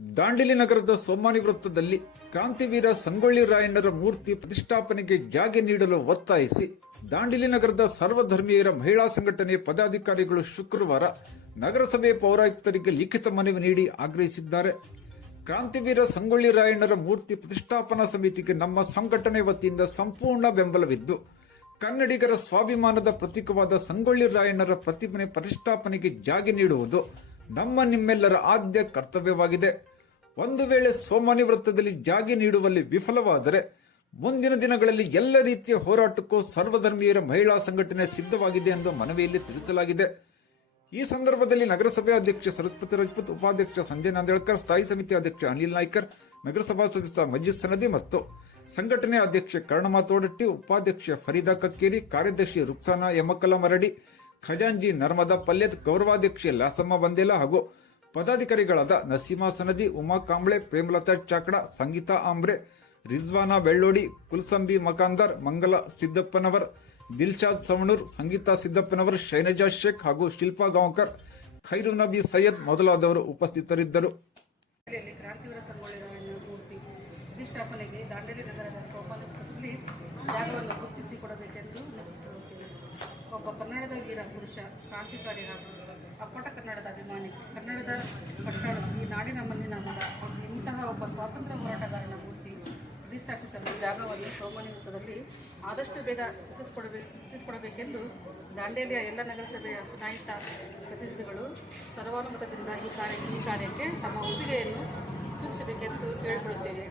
ದಾಂಡೇಲಿ ನಗರದ ಸೋಮಾನಿ ವೃತ್ತದಲ್ಲಿ ಕ್ರಾಂತಿವೀರ ಸಂಗೊಳ್ಳಿ ರಾಯಣ್ಣರ ಮೂರ್ತಿ ಪ್ರತಿಷ್ಠಾಪನೆಗೆ ಜಾಗೆ ನೀಡಲು ಒತ್ತಾಯಿಸಿ ದಾಂಡೇಲಿ ನಗರದ ಸರ್ವಧರ್ಮೀಯರ ಮಹಿಳಾ ಸಂಘಟನೆಯ ಪದಾಧಿಕಾರಿಗಳು ಶುಕ್ರವಾರ ನಗರಸಭೆ ಪೌರಾಯುಕ್ತರಿಗೆ ಲಿಖಿತ ಮನವಿ ನೀಡಿ ಆಗ್ರಹಿಸಿದ್ದಾರೆ. ಕ್ರಾಂತಿವೀರ ಸಂಗೊಳ್ಳಿ ರಾಯಣ್ಣರ ಮೂರ್ತಿ ಪ್ರತಿಷ್ಠಾಪನಾ ಸಮಿತಿಗೆ ನಮ್ಮ ಸಂಘಟನೆ ವತಿಯಿಂದ ಸಂಪೂರ್ಣ ಬೆಂಬಲವಿದ್ದು, ಕನ್ನಡಿಗರ ಸ್ವಾಭಿಮಾನದ ಪ್ರತೀಕವಾದ ಸಂಗೊಳ್ಳಿ ರಾಯಣ್ಣರ ಪ್ರತಿಮೆ ಪ್ರತಿಷ್ಠಾಪನೆಗೆ ಜಾಗೆ ನೀಡುವುದು ನಮ್ಮ ನಿಮ್ಮೆಲ್ಲರ ಆದ್ಯ ಕರ್ತವ್ಯವಾಗಿದೆ. ಒಂದು ವೇಳೆ ಸೋಮಾನಿ ವೃತ್ತದಲ್ಲಿ ಜಾಗೆ ನೀಡುವಲ್ಲಿ ವಿಫಲವಾದರೆ ಮುಂದಿನ ದಿನಗಳಲ್ಲಿ ಎಲ್ಲ ರೀತಿಯ ಹೋರಾಟಕ್ಕೂ ಸರ್ವಧರ್ಮೀಯರ ಮಹಿಳಾ ಸಂಘಟನೆ ಸಿದ್ಧವಾಗಿದೆ ಎಂದು ಮನವಿಯಲ್ಲಿ ತಿಳಿಸಲಾಗಿದೆ. ಈ ಸಂದರ್ಭದಲ್ಲಿ ನಗರಸಭೆ ಅಧ್ಯಕ್ಷ ಸರಸ್ವತಿ ರಜಪೂತ್, ಉಪಾಧ್ಯಕ್ಷ ಸಂಜಯ್ ನಾಂದೇಳ್ಕರ್, ಸ್ಥಾಯಿ ಸಮಿತಿ ಅಧ್ಯಕ್ಷ ಅನಿಲ್ ನಾಯ್ಕರ್, ನಗರಸಭಾ ಸದಸ್ಯ ಮಜೀದ್ ಸನದಿ ಮತ್ತು ಸಂಘಟನೆ ಅಧ್ಯಕ್ಷ ಕರ್ಣಮಾ ತೋಡಟ್ಟಿ, ಉಪಾಧ್ಯಕ್ಷ ಫರೀದಾ ಕಕ್ಕೇರಿ, ಕಾರ್ಯದರ್ಶಿ ರುಕ್ಸಾನಾ ಯಮಕಲ ಮರಡಿ, ಖಜಾಂಜಿ ನರ್ಮದಾ ಪಲ್ಯತ್, ಗೌರವಾಧ್ಯಕ್ಷೆ ಲಾಸಮ್ಮ ಬಂದೇಲಾ ಹಾಗೂ ಪದಾಧಿಕಾರಿಗಳಾದ ನಸೀಮಾ ಸನದಿ, ಉಮಾ ಕಾಂಬ್ಳೆ, ಪ್ರೇಮಲತಾ ಚಾಕಡ, ಸಂಗೀತಾ ಆಂಬ್ರೆ, ರಿಜ್ವಾನಾ ಬೆಳ್ಳೋಡಿ, ಕುಲ್ಸಂಬಿ ಮಕಾಂದರ್, ಮಂಗಲ ಸಿದ್ದಪ್ಪನವರ್, ದಿಲ್ಶಾದ್ ಸವಣೂರ್, ಸಂಗೀತಾ ಸಿದ್ದಪ್ಪನವರ್, ಶೈನಜಾ ಶೇಖ್ ಹಾಗೂ ಶಿಲ್ಪಾ ಗಾಂವ್ಕರ್, ಖೈರು ನಬಿ ಸೈಯದ್ ಮೊದಲಾದವರು ಉಪಸ್ಥಿತರಿದ್ದರು. ಕ್ರಾಂತಿವೀರ ಸಂಗೊಳ್ಳಿ ರಾಯಣ್ಣ ಮೂರ್ತಿ ಪ್ರತಿಷ್ಠಾಪನೆಗೆ ದಾಂಡೇಲಿ ನಗರದ ಸೋಮಾನಿ ವೃತ್ತದಲ್ಲಿ ಜಾಗವನ್ನು ಗುರುತಿಸಿಕೊಡಬೇಕೆಂದು ನೆನೆಸಿಕೊಳ್ಳುತ್ತೇವೆ. ಒಬ್ಬ ಕನ್ನಡದ ವೀರ ಪುರುಷ, ಕ್ರಾಂತಿಕಾರಿ ಹಾಗೂ ಅಪ್ಪಟ ಕನ್ನಡದ ಅಭಿಮಾನಿ, ಕನ್ನಡದ ಕಟ್ಟಾಳು, ಈ ನಾಡಿನ ಮಣ್ಣಿನ ಮಗ, ಇಂತಹ ಒಬ್ಬ ಸ್ವಾತಂತ್ರ್ಯ ಹೋರಾಟಗಾರನ ಮೂರ್ತಿ ಪ್ರತಿಷ್ಠಾಪಿಸಲು ಜಾಗವನ್ನು ಸೋಮಾನಿ ವೃತ್ತದಲ್ಲಿ ಆದಷ್ಟು ಬೇಗ ಗುರುತಿಸಿಕೊಡಬೇಕೆಂದು ದಾಂಡೇಲಿಯ ಎಲ್ಲ ನಗರಸಭೆಯ ಚುನಾಯಿತ ಪ್ರತಿನಿಧಿಗಳು ಸರ್ವಾನುಮತದಿಂದ ಈ ಕಾರ್ಯಕ್ಕೆ ತಮ್ಮ ಒಪ್ಪಿಗೆಯನ್ನು ಸೂಚಿಸಬೇಕೆಂದು ಕೇಳಿಕೊಳ್ಳುತ್ತೇವೆ.